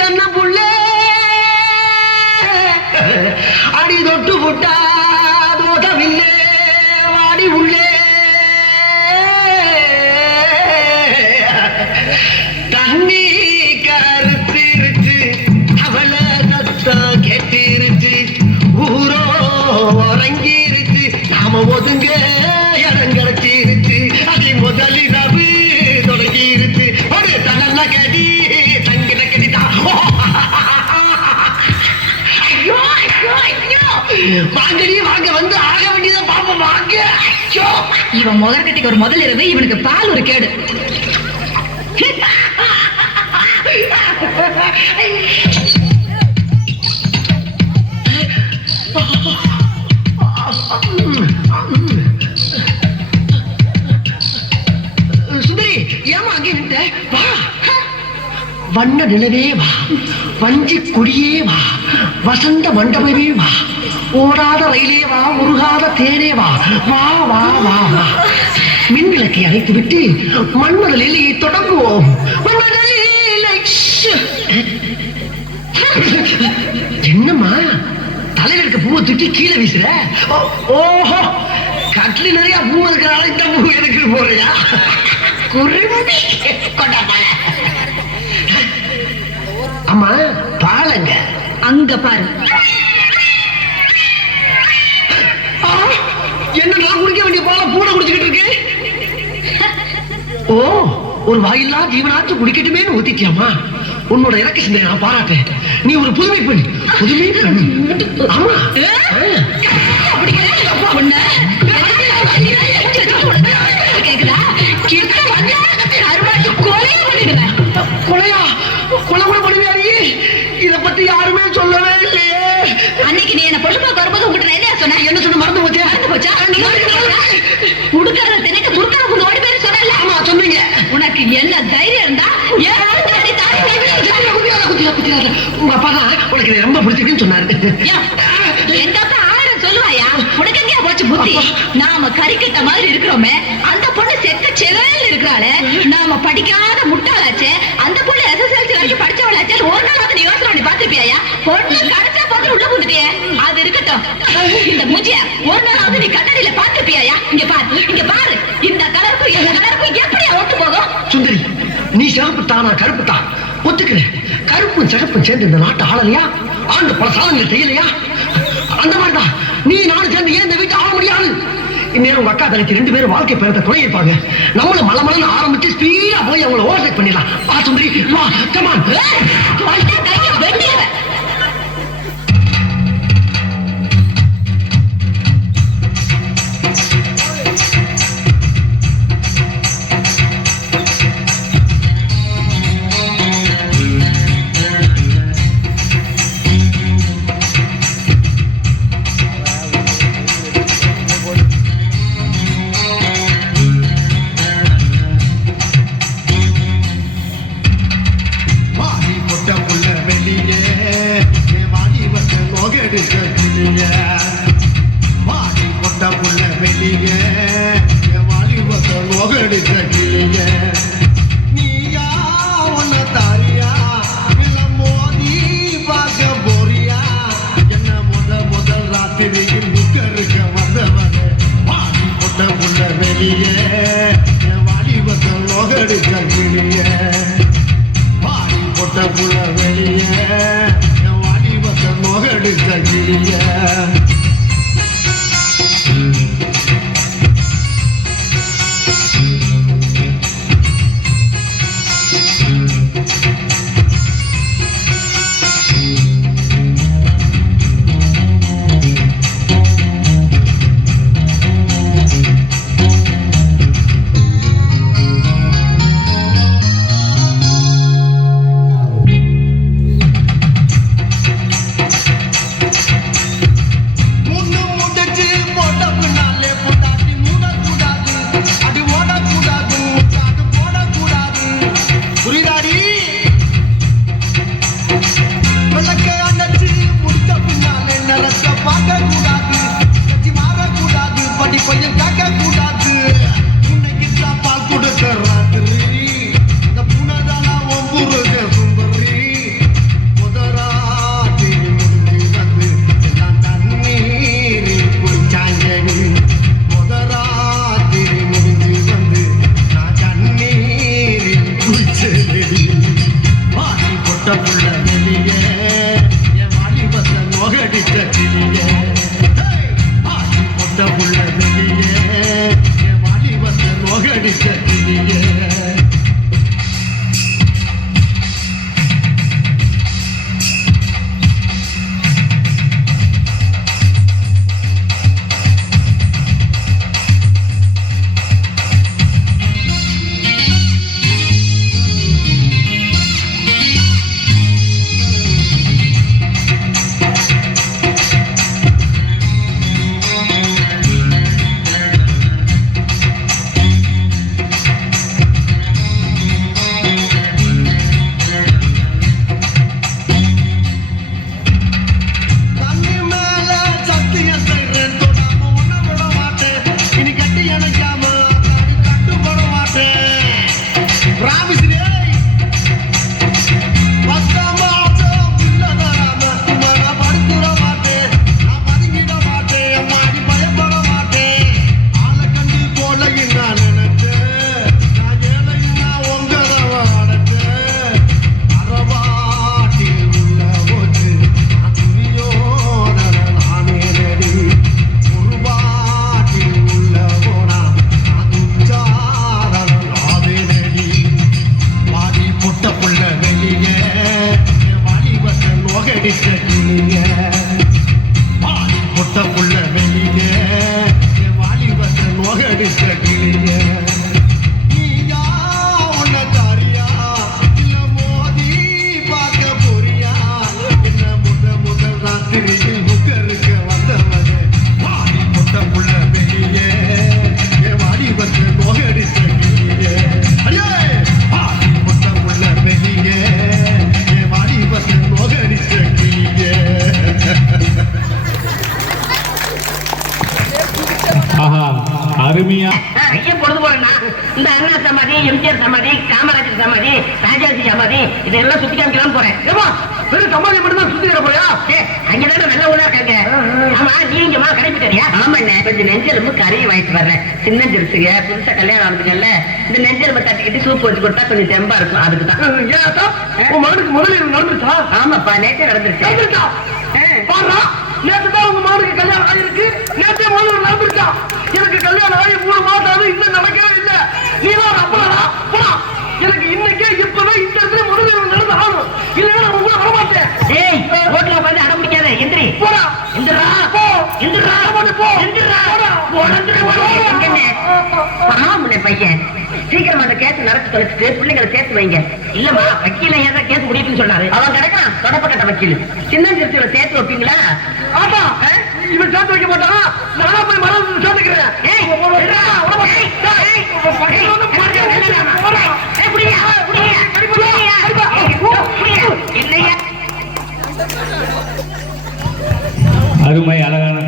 தன்ன புள்ள அடி தொட்டு புட்டா தோட்டமில்லே வாடி உள்ளே தண்ணி கருத்திருச்சு அவளை சத்தம் கேட்டிருச்சு ஊரோ உறங்கிருச்சு நாம ஒதுங்க இடம் கிடைச்சிருச்சு அதை முதலிரவு தொடங்கிருச்சு ஒரு தனல்ல கடி தங்கிட கடிதா ஐயோ ஐயோ ஐயோ வாங்கடி வாங்க வந்து ஆக வேண்டியதை பாப்போம் வாங்க ஐயோ இவன் முதற்கட்டிக்கு ஒரு முதல் இரவு இவனுக்கு பால் ஒரு கேடு. சுந்தரி ஏமா அங்கே நின்ற வா வண்ண நிலவே வா வஞ்சி கொடியே வா வசந்த மண்டபமே வா ஓடாத ரயிலே வா உருகாத தேனே வா வா வா வா வா மின்விளக்கை அணைத்து விட்டு மன்மத லீலையை தொடங்குவோம். மன்மத லீலை. என்னம்மா தலையில இருக்க பூவை தூக்கி கீழே வீசுற? ஓஹோ கட்லி நிறைய பூ இருக்கிறால இந்த பூ எனக்கு போறியா? குறும்பி கொண்டாப்பால. அம்மா பாலங்க அங்க பாரு. என்ன நான் குடிக்க வேண்டிய பாலை பூனை குடிச்சுக்கிட்டு இருக்கு? ஓ ஒரு வாயில்லா ஜீவனாச்சும் குடிக்கட்டுமேன்னு ஊத்திட்டியாமா? உன்னோட இறக்க சிந்தனை நான் பாராட்டேன். நீ ஒரு புதுமை பெண். புதுமை பெண். ஆமா கொலையா கொலை கூட பண்ணுவியாரி? இத பத்தி யாருமே சொல்லவே இல்லையே. அன்னைக்கு நீ என்ன பொழுது வரும்போது உங்ககிட்ட என்ன சொன்ன? என்ன சொன்ன மறந்து போச்சா? உடுக்கறத தினைக்கு குறுக்கால கொண்டு ஓடி போய் சொன்னல. ஆமா சொன்னீங்க. உனக்கு என்ன தைரியம் இருந்தா உங்க அப்பா தான் உனக்கு ரொம்ப பிடிச்சிருக்குன்னு சொன்னாரு. எங்க அப்பா 1000 சொல்லுவாயா? உனக்கு எங்கேயா போச்சு புத்தி? நாம கறிக்கட்ட மாதிரி இருக்கிறோமே, அந்த பொண்ணு செக்க செவேல் இருக்கிறாளே, நாம படிக்காத முட்டாளாச்சே, அந்த பொண்ணு SSLC வரைக்கும் படிச்சவளாச்சே, ஒரு நாளாவது நீ யோசனை பண்ணி பாத்துருப்பியா? பொண்ணு கடைசா பார்த்து உள்ள போட்டுட்டியே, அது இருக்கட்டும். இந்த மூஞ்சிய ஒரு நாளாவது நீ கண்ணாடியில பாத்துருப்பியா? இங்க பாரு, இங்க பாரு, இந்த கலருக்கும் இந்த கலருக்கும் எப்படியா ஒத்து போகும்? சுந்தரி நீ சிறப்பு தானா கருப்பு தான் ஒத்துக்கிறேன். கருப்பும் சிகப்பும் சேர்ந்து இந்த நாட்டை ஆளலையா? ஆண்டு பல சாதனைகள் செய்யலையா? அந்த மாதிரிதான் நீ நானும் சேர்ந்து ஏன் இந்த வீட்டை ஆள முடியாது? இந்நேரம் உங்க அக்கா தங்கச்சி 2 பேரும் வாழ்க்கை பெறத்தை துணை இருப்பாங்க. நம்மளும் மலமலன்னு ஆரம்பிச்சு ஸ்பீடா போய் அவங்கள ஓவர்டேக் பண்ணிடலாம். வா சுந்தரி வா கமான். கைய வெட்டிடுவேன். புள்ள வெளியே என் வாலிபத்தை நோகடிச்ச கிளியே பாதி பொட்ட புள்ள வெளியே என் வாலிபத்தை நோகடிச்ச கிளியே அருமையா ஐயா பொழுது போறேன்னா இந்த அண்ணா சமாதி, எம்ஜிஆர் சமாதி, காமராஜர் சமாதி, ராஜாஜி சமாதி இதெல்லாம் சுத்தி காமிக்கலாம் போறேன். வெறும் சமாதி மட்டும் தான் சுத்தி கிட போறியா? அங்கதானே நல்ல ஊழா இருக்காங்க. ஆமா, நீங்கம்மா கடைப்பிட்டறியா? ஆமாண்ணே, கொஞ்சம் நெஞ்செலும்பு கறியை வாங்கிட்டு வர்றேன். சின்ன ஜெருசுங்க புதுசா கல்யாணம் ஆனதுங்கல்ல, இந்த நெஞ்செலும்பு தட்டிக்கிட்டு சூப் வச்சு கொடுத்தா கொஞ்சம் தெம்பா இருக்கும். அதுக்கு தான். உன் மகனுக்கு முதலில் நடந்துச்சா? ஆமாப்பா, நேற்றே நடந்துருச்சு. நேற்றுதான் உங்க மகனுக்கு கல்யாணம் ஆகிருக்கு. நேற்றே முதல்ல நடந்துருச்சா? எனக்கு கல்யாணம் ஆகி 3 மாசம் ஆகுது, இன்னும் நடக்கவே இல்லை. நீதான் அப்பா போடா. எனக்கு இன்னைக்கே இப்பவே இந்த இடத்துல முதலில் நடந்து ஆகணும். இல்லைன்னா நான் உங்களை வரமாட்டேன். ஏய், ரோட்ல உட்காந்து அடம் பிடிக்காத. எந்திரி போடா. எந்திரா போ. எந்திரா போ. எந்திரா போடா. பையன் சீக்கிரமா அந்த கேஸ் நடத்தி தொலைச்சிட்டு பிள்ளைங்களை சேர்த்து வைங்க. இல்லம்மா, வக்கீல ஏதாவது கேஸ் முடியும்னு சொன்னாரு. அவன் கிடைக்கான், தொடப்பட்ட வக்கீல். சின்ன சிறுத்தையில சேர்த்து வைப்பீங்களா? ஆமா, இவன் சேர்த்து வைக்க மாட்டான். நானா போய் மரம் சேர்த்துக்கிறேன். அருமை அழகான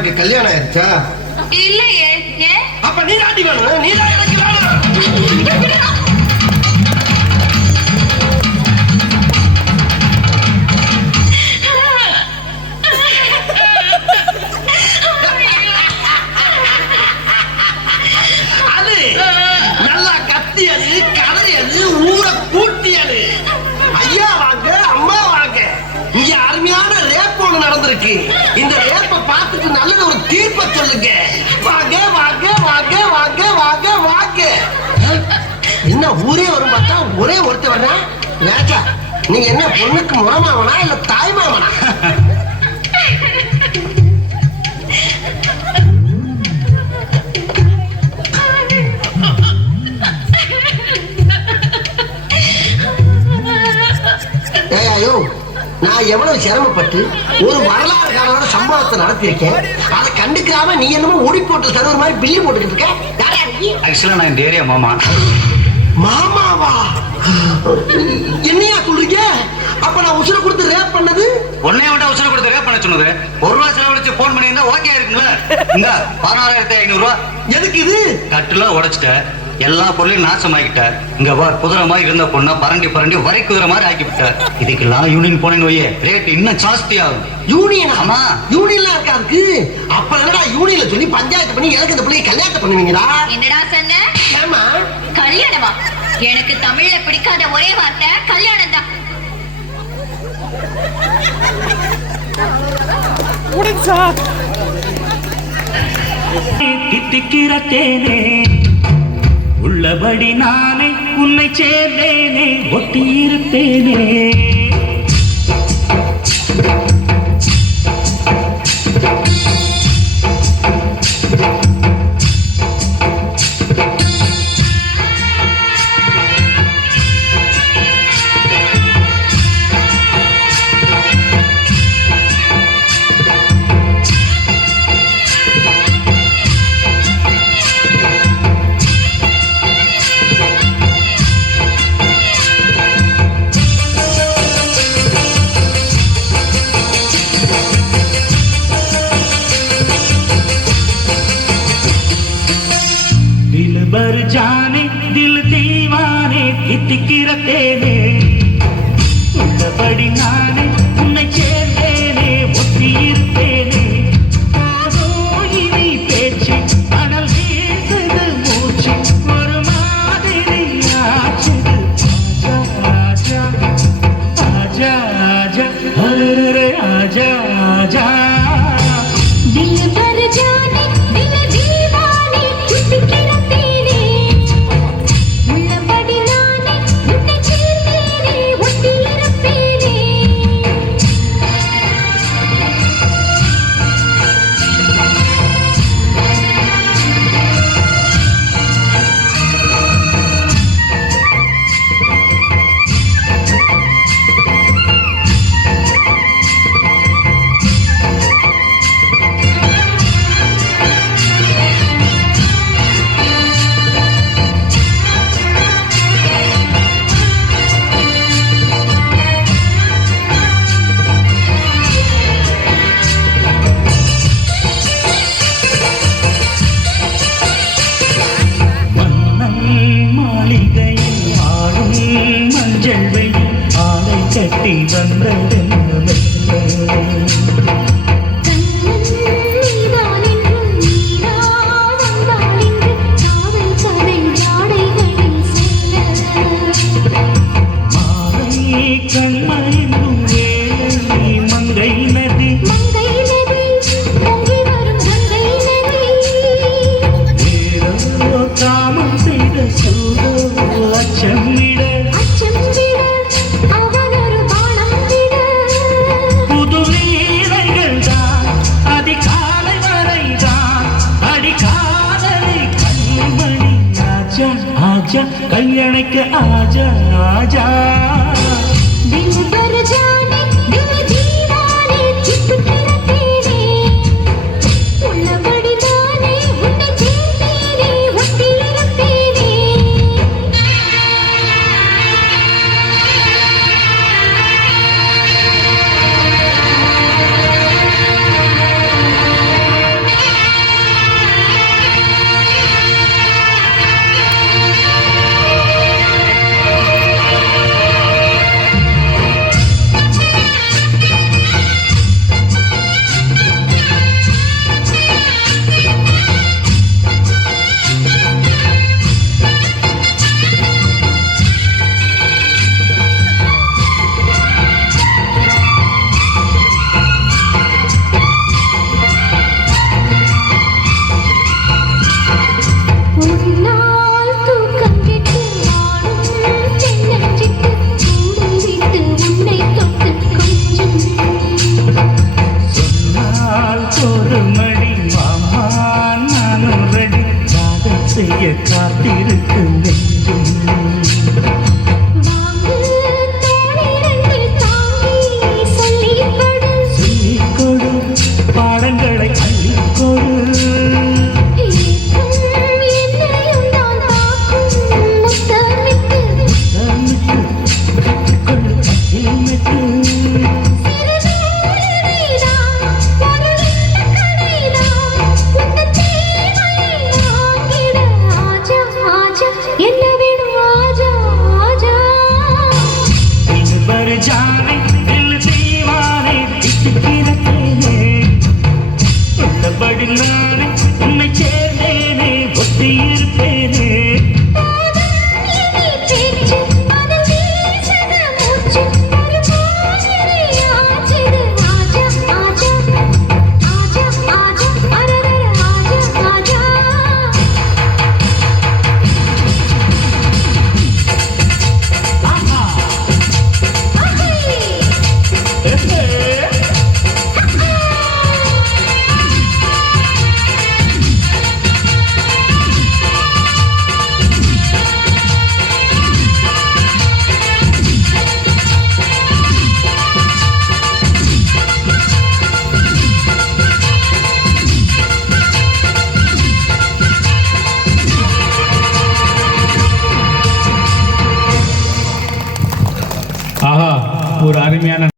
உனக்கு கல்யாணம் ஆயிடுச்சா? இல்லையே. ஏன்? அப்ப நீ தாண்டி வேணும், நீ தான் எனக்கு வேணும். அது நல்லா கத்தியது, கதறியது, ஊரை கூட்டியது. ஐயா வாங்க, அம்மா வாங்க. இங்க அருமையான ரேப் ஒண்ணு நடந்திருக்கு. இந்த ரேப்ப பார்த்துட்டு நல்லது ஒரு தீர்ப்பை சொல்லுங்க. வாங்க வாங்க வாங்க வாங்க வாங்க வாங்க. என்ன ஊரே வரும் பார்த்தா ஒரே ஒருத்தர் வர்றா. ராஜா, நீங்க என்ன பொண்ணுக்கு முறமாவனா இல்ல தாய்மாவனா? ஐயோ, நான் எவ்வளவு சிரமப்பட்டு ஒரு வரலாறு காணாத சம்பவத்தை நடத்திருக்கேன். அதை கண்டுக்காம நீ என்னமோ ஓடி போட்டு சர்வர் மாதிரி பில்லு போட்டுக்கிட்டு இருக்க. ஆக்சுவலா நான் இந்த ஏரியா மாமா. மாமாவா? என்னையா சொல்றீங்க? அப்ப நான் உசுர கொடுத்து ரேப் பண்ணது? உடனே விட்டா உசுர கொடுத்து ரேப் பண்ண சொன்னது. ₹1 செலவழிச்சு போன் பண்ணியிருந்தா ஓகே இருக்குங்களா? இந்த 16,500 எதுக்கு இது? கட்டுல உடைச்சிட்ட, எல்லா பொருளையும் நாசமாக்கிட்ட. இங்க வா, குதிரை மாதிரி இருந்த பொண்ணை பரண்டி பரண்டி வரை குதிரை மாதிரி ஆக்கிவிட்ட. இதுக்கெல்லாம் யூனியன் போனேன்னு வையே, ரேட் இன்னும் ஜாஸ்தி ஆகும். யூனியன்? ஆமா, யூனியன்லாம் இருக்காருக்கு. அப்ப என்னடா யூனியன்ல சொல்லி பஞ்சாயத்து பண்ணி எனக்கு இந்த பிள்ளையை கல்யாணத்தை பண்ணுவீங்களா? என்னடா சொன்ன? ஏமா கல்யாணமா? எனக்கு தமிழ்ல பிடிக்காத ஒரே வார்த்தை கல்யாணம் தான். தித்திக்கிற தேனே, உள்ளபடி நானே உன்னை சேர்ந்தேனே, ஒட்டியிருப்பேனே. भर जाने दिल दीवाने தித்திக்கிற தேனே, உள்ளபடி நானே உன்னை சேர்ந்தேனே, ஒட்டியிருப்பேனே. போதோ இனி பேச்சு, அனல் வீசுது மூச்சு, ஒரு மாதிரி ஆச்சுது. ஆஜா ஆஜா ஆஜா அரே ஆஜா ஆஜா. दिल भर जाने दिल दीवाने தித்திக்கிற தேனே, உள்ளபடி நானே உன்னை சேர்ந்தேனே, ஒட்டியிருப்பேனே. மன்னன் மாளிகையில் ஆடும் மஞ்சள் வெயில், ஆடை கட்டி வந்ததென்ன மெல்ல. கண்ணன் நீதான் என்றும் நீரா வந்தாள் என்று காவல் கதை ஜாடைகளில் செல்ல. மாலை கண்மயங்கும் வேளை மங்கை நதி, மங்கை நதி பொங்கி வரும் கங்கை நதி. வேறோ காமம் செய்த சூடோ அச்சமிட, அச்சம் விட அவன் ஒரு பானம் விட. புது வீரைகள் தான் அதிகாலை வரைதான், அடிக்காதலை கண்மணி. ஆஜா ஆஜா கையணைக்க ஆஜா ஆஜா. दिल भर जाने दिल दीवाने தித்திக்கிற தேனே, உள்ளபடி நானே உன்னை சேர்ந்தேனே, ஒட்டியிருப்பேனே. காத்திருக்கும் நெஞ்சம்